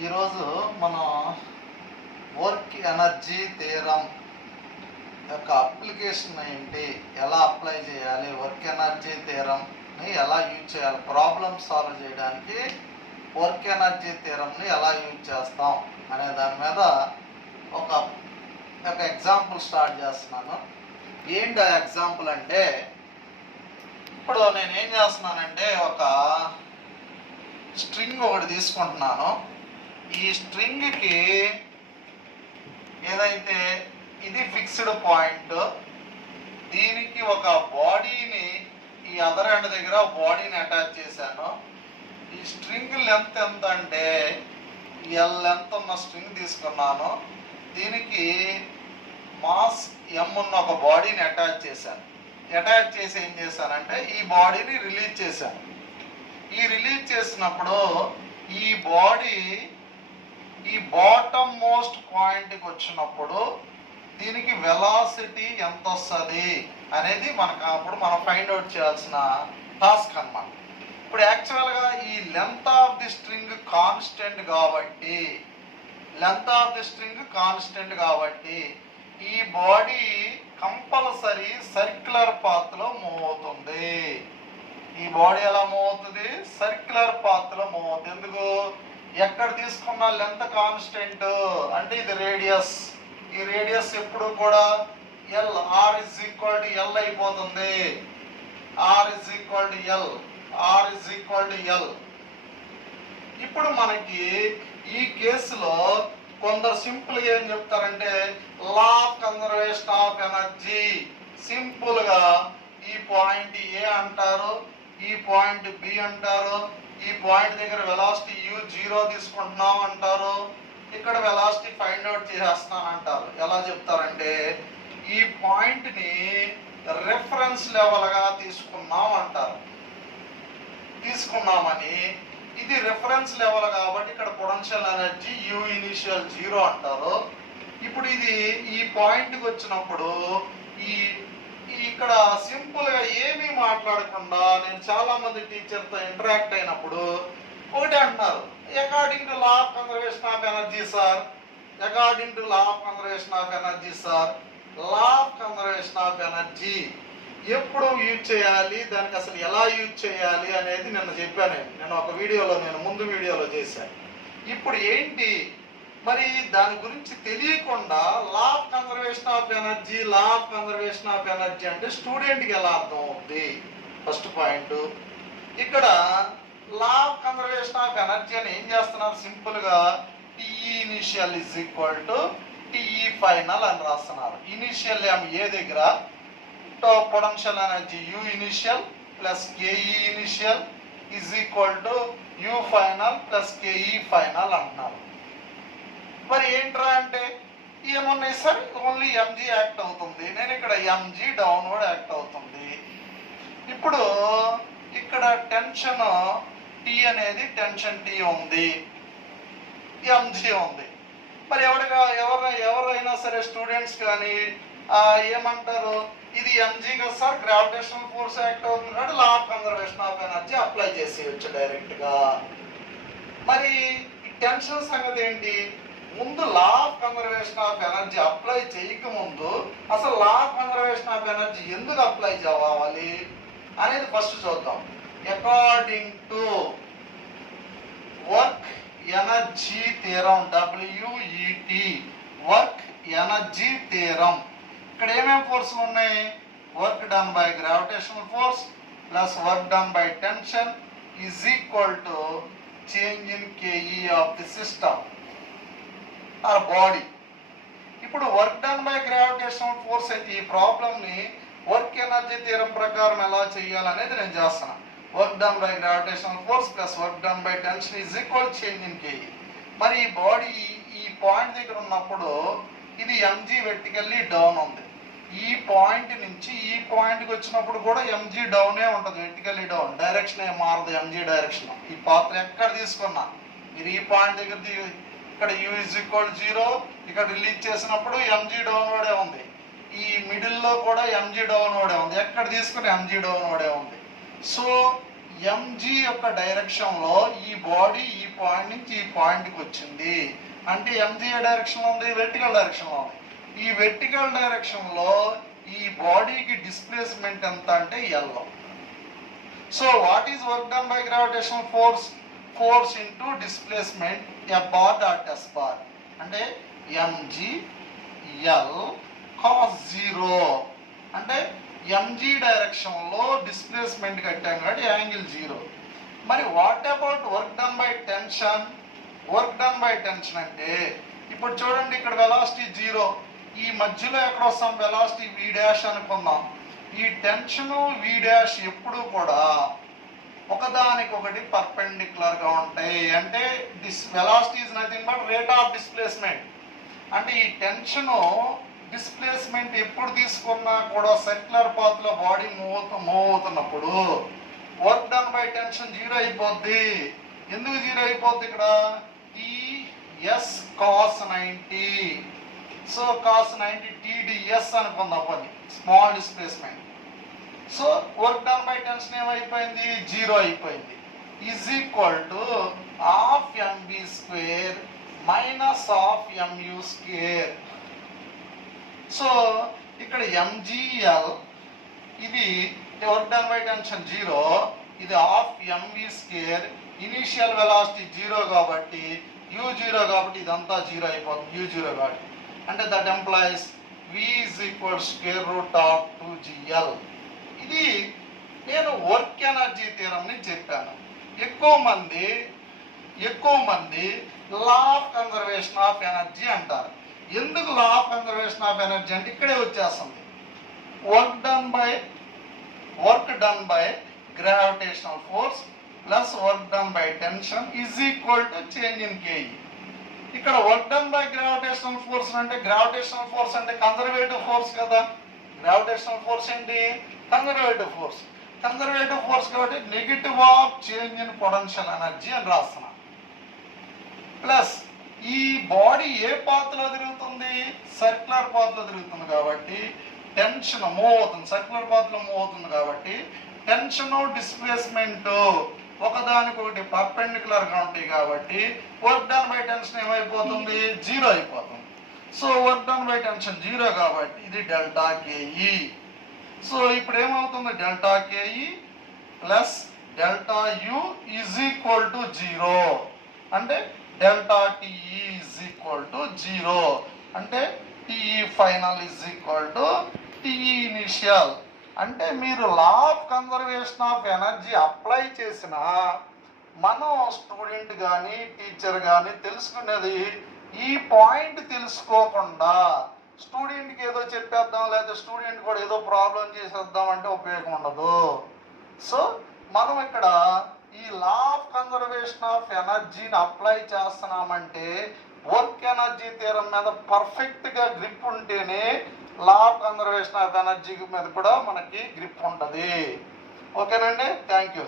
ఈరోజు మనం work energy theorem యొక్క అప్లికేషన్ ఏంటి, ఎలా అప్లై చేయాలి, వర్క్ ఎనర్జీ థియరంని ఎలా యూజ్ చేయాలి, ప్రాబ్లమ్ సాల్వ్ చేయడానికి వర్క్ ఎనర్జీ థియరంని ఎలా యూజ్ చేస్తాం అనే దాని మీద ఒక ఎగ్జాంపుల్ స్టార్ట్ చేస్తున్నాను. ఏంటి ఆ ఎగ్జాంపుల్ అంటే, ఇప్పుడు నేనేం చేస్తున్నానంటే ఒక స్ట్రింగ్ ఒకటి తీసుకుంటున్నాను. ఈ స్ట్రింగ్కి ఏదైతే ఇది ఫిక్స్డ్ పాయింట్, దీనికి ఒక బాడీని ఈ అదర్ ఎండ్ దగ్గర బాడీని అటాచ్ చేశాను. ఈ స్ట్రింగ్ లెంత్ ఎంత అంటే ఎల్ లెంత్ ఉన్న స్ట్రింగ్ తీసుకున్నాను. దీనికి మాస్ ఎం ఉన్న ఒక బాడీని అటాచ్ చేశాను. అటాచ్ చేసి ఏం చేశానంటే ఈ బాడీని రిలీజ్ చేశాను. ఈ రిలీజ్ చేసినప్పుడు ఈ బాడీ ఈ బాటమ్ మోస్ట్ పాయింట్కి వచ్చినప్పుడు దీనికి వెలాసిటీ ఎంత వస్తుంది అనేది మనం ఫైండ్ అవుట్ చేయాల్సిన టాస్క్ అన్నమాట. ఇప్పుడు యాక్చువల్గా ఈ length of the string constant కాబట్టి ఈ బాడీ కంపల్సరీ సర్క్యులర్ పాత్లో మూవ్ అవుతుంది. ఈ బాడీ ఎలా మూవ్ అవుతుంది? సర్క్యులర్ పాత్లో మూవ్ అవుతుంది. ఎందుకు? ఎక్కడ తీసుకున్న లెంత్ కాన్స్టెంట్ అంటే ఇది రేడియస్. ఈ రేడియస్ ఎప్పుడు కూడా L, R is equal to L అయిపోతుంది. R is equal to L. ఇప్పుడు మనకి ఈ కేసులో కొందరు సింపుల్ గా ఏం చెప్తారంటే law of conservation of energy. Simple గా ఈ పాయింట్ ఏ అంటారు, ఈ పాయింట్ బి అంటారు. ఈ పాయింట్ దగ్గర వెలాసిటీ యు 0 తీసుకుంటున్నాం అంటారు. ఇక్కడ వెలాసిటీ ఫైండ్ అవుట్ చేసేస్తున్నాను అంటారు. ఎలా చెప్తారంటే ఈ పాయింట్ ని రెఫరెన్స్ లెవెల్ గా తీసుకున్నామని, ఇది రెఫరెన్స్ లెవెల్ కాబట్టి ఇక్కడ పొటెన్షియల్ ఎనర్జీ యు ఇనిషియల్ 0 అంటారు. ఇప్పుడు ఇది ఈ పాయింట్కి వచ్చినప్పుడు ఇక్కడ సింపుల్ గా ఏమీ మాట్లాడకుండా నేను చాలా మంది టీచర్తో ఇంటరాక్ట్ అయినప్పుడు ఒకటే అంటున్నారు, according to law of conservation of energy sir. Law of conservation of energy ఎప్పుడు యూజ్ చేయాలి, దానికి అసలు ఎలా యూజ్ చేయాలి అనేది నిన్న చెప్పాను. నేను ముందు వీడియోలో చేశాను. ఇప్పుడు ఏంటి మరి దాని గురించి తెలియకుండా law of conservation of energy అంటే స్టూడెంట్కి ఎలా అర్థం అవుతుంది? First point. ఇక్కడ law of conservation of energy అని ఏం చేస్తున్నారు? సింపుల్ గా TE initial is equal to TE final అని రాస్తున్నారు. ఇనిషియల్ ఏ దగ్గర potential energy U initial plus KE initial is equal to U final plus KE final అంటున్నారు. మరి ఏంట్రా అంటే ఏమున్నాయి సార్? ఓన్లీ ఎంజీ యాక్ట్ అవుతుంది. నేను ఇక్కడ ఎంజీ డౌన్వర్డ్ యాక్ట్ అవుతుంది. ఇప్పుడు ఇక్కడ టెన్షన్ టీ అనేది టెన్షన్ టీ ఉంది, ఎంజీ ఉంది. మరి ఎవరైనా సరే స్టూడెంట్స్ కానీ ఏమంటారు, ఇది ఎంజీ కదా సార్, గ్రావిటేషనల్ ఫోర్స్ యాక్ట్ అవుతుంది కాబట్టి law of conservation of energy apply చేసేయచ్చు డైరెక్ట్ గా. మరి టెన్షన్ సంగతి ఏంటి? ముందు law of conservation of energy apply చేయక ముందు అసలు law of conservation of energy ఎందుకు అప్లై చేయాలి అనేది ఫస్ట్ చూద్దాం. According to work energy theorem, WET, work energy theorem. ఇక్కడ ఏమేమి ఫోర్స్ ఉన్నాయి? Work done by gravitational force plus work done by tension is equal to change in KE of the system are body. ఇప్పుడు work done by gravitational force అయితే ఈ problem ని work energy theorem ప్రకారం ఎలా చేయాలనేది నేను చేస్తాను. Work done by gravitational force plus work done by tension is equal change in KE. మరి ఈ బాడీ ఈ పాయింట్ దగ్గర ఉన్నప్పుడు ఇది ఎంజీ వెర్టికల్లీ డౌన్ ఉంది. ఈ పాయింట్ నుంచి ఈ పాయింట్కి వచ్చినప్పుడు కూడా ఎంజీ డౌనే ఉంటుంది, వెర్టికల్లీ డౌన్. డైరెక్షన్ ఏం మారదు, ఎంజీ డైరెక్షన్. ఈ పాత్ర ఎక్కడ తీసుకున్నా మీరు ఈ పాయింట్ దగ్గర ఇక్కడ యు ఇజ్ ఈక్వల్ 0, ఇక్కడ రిలీజ్ చేసినప్పుడు ఎంజీ డౌన్వర్డే ఉంది. ఈ మిడిల్లో కూడా ఎంజీ డౌన్వర్డే ఉంది. ఎక్కడ తీసుకుని ఎంజీ డౌన్వర్డే ఉంది. సో ఎంజీ యొక్క డైరెక్షన్లో ఈ బాడీ ఈ పాయింట్ నుంచి ఈ పాయింట్కి వచ్చింది అంటే ఎంజీ ఏ డైరెక్షన్లో ఉంది, వెర్టికల్ డైరెక్షన్లో ఉంది. ఈ వెర్టికల్ డైరెక్షన్లో ఈ బాడీకి డిస్ప్లేస్మెంట్ ఎంత అంటే L. So what is work done by gravitational force? Force into displacement a bar dot yes bar అంటే ఎంజీ ఎల్ కాస్ 0 అంటే ఎంజీ డైరెక్షన్లో డిస్ప్లేస్మెంట్ కట్టాం కాబట్టి యాంగిల్ 0. మరి what about work done by tension? Work done by tension అంటే ఇప్పుడు చూడండి ఇక్కడ వెలాసిటీ 0, ఈ మధ్యలో ఎక్కడ వస్తాం వెలాసిటీ వి డాష్ అనుకుందాం. ఈ టెన్షన్ వి డాష్ ఎప్పుడు కూడా ఒకదానికొకటి పర్పెండిక్యులర్ గా ఉంటాయి. అంటే velocity is nothing but rate of displacement. అంటే ఈ టెన్షన్ డిస్ప్లేస్మెంట్ ఎప్పుడు తీసుకున్నా కూడా సర్క్యులర్ పాత్ లో బాడీ మూవ్ అవుతున్నప్పుడు వర్క్ డన్ బై టెన్షన్ 0 అయిపోద్ది. ఎందుకు 0 అయిపోద్ది? ఇక్కడ TS cos 90. So cos 90 TDS అనుకుందాం, పని small displacement. So work done by tension ఏమైపోయింది? 0 అయిపోయింది. Is equal to half MB square minus half Mu square. So ఇక్కడ ఎంజిఎల్ ఇది వర్క్ డన్ బై టెన్షన్ 0, ఇది half MV square. Initial velocity 0 కాబట్టి you 0 కాబట్టి ఇదంతా 0 అయిపోతుంది యూ 0 కాబట్టి. అంటే that employees v is equal square root of 2gl. ఇది నేను వర్క్ ఎనర్జీ థియరం ని చెప్పాను. ఎక్కువ మంది law of conservation of energy అంటారు. ఎందుకు law of conservation of energy అంటే ఇక్కడే వచ్చేస్తుంది. Work done by gravitational force plus work done by tension is equal to change in KE. ఇక్కడ work done by gravitational force అంటే gravitational force అంటే conservative force కదా. Gravitational force ఏంటి? Conservative force. Conservative force కాబట్టి negative of change in potential energy అని రాస్తున్నాం. Plus ఈ body ఏ path లో తిరుగుతుంది? సర్క్యులర్ పాత్ లో తిరుగుతుంది కాబట్టి టెన్షన్ మూవ్ అవుతుంది, సర్క్యులర్ పాత్ లో మూవ్ అవుతుంది కాబట్టి టెన్షన్ డిస్ప్లేస్మెంట్ ఒకదానికొకటి పర్పెండిక్యులర్ గా ఉంటాయి కాబట్టి వర్క్ డన్ బై టెన్షన్ ఏమైపోతుంది? 0 అయిపోతుంది. So work done by tension 0 కాబట్టి ఇది డెల్టా కేఈ. సో ఇప్పుడు ఏమవుతుంది? Delta KE plus delta U is equal to 0 అంటే delta TE is equal to 0 అంటే TE final is equal to TE initial. అంటే మీరు law of conservation of energy apply చేసిన మనం స్టూడెంట్ కానీ టీచర్ కానీ తెలుసుకునేది ఈ పాయింట్ తెలుసుకోకుండా స్టూడెంట్కి ఏదో చెప్పేద్దాం లేదా స్టూడెంట్ కూడా ఏదో ప్రాబ్లం చేసేద్దాం అంటే ఉపయోగం ఉండదు. సో మనం ఇక్కడ ఈ లా ఆఫ్ కన్జర్వేషన్ ఆఫ్ ఎనర్జీని అప్లై చేస్తున్నామంటే వర్క్ ఎనర్జీ థియరం మీద పర్ఫెక్ట్గా గ్రిప్ ఉంటేనే లా ఆఫ్ కన్జర్వేషన్ ఆఫ్ ఎనర్జీ మీద కూడా మనకి గ్రిప్ ఉంటుంది. ఓకేనండి, థ్యాంక్ యూ.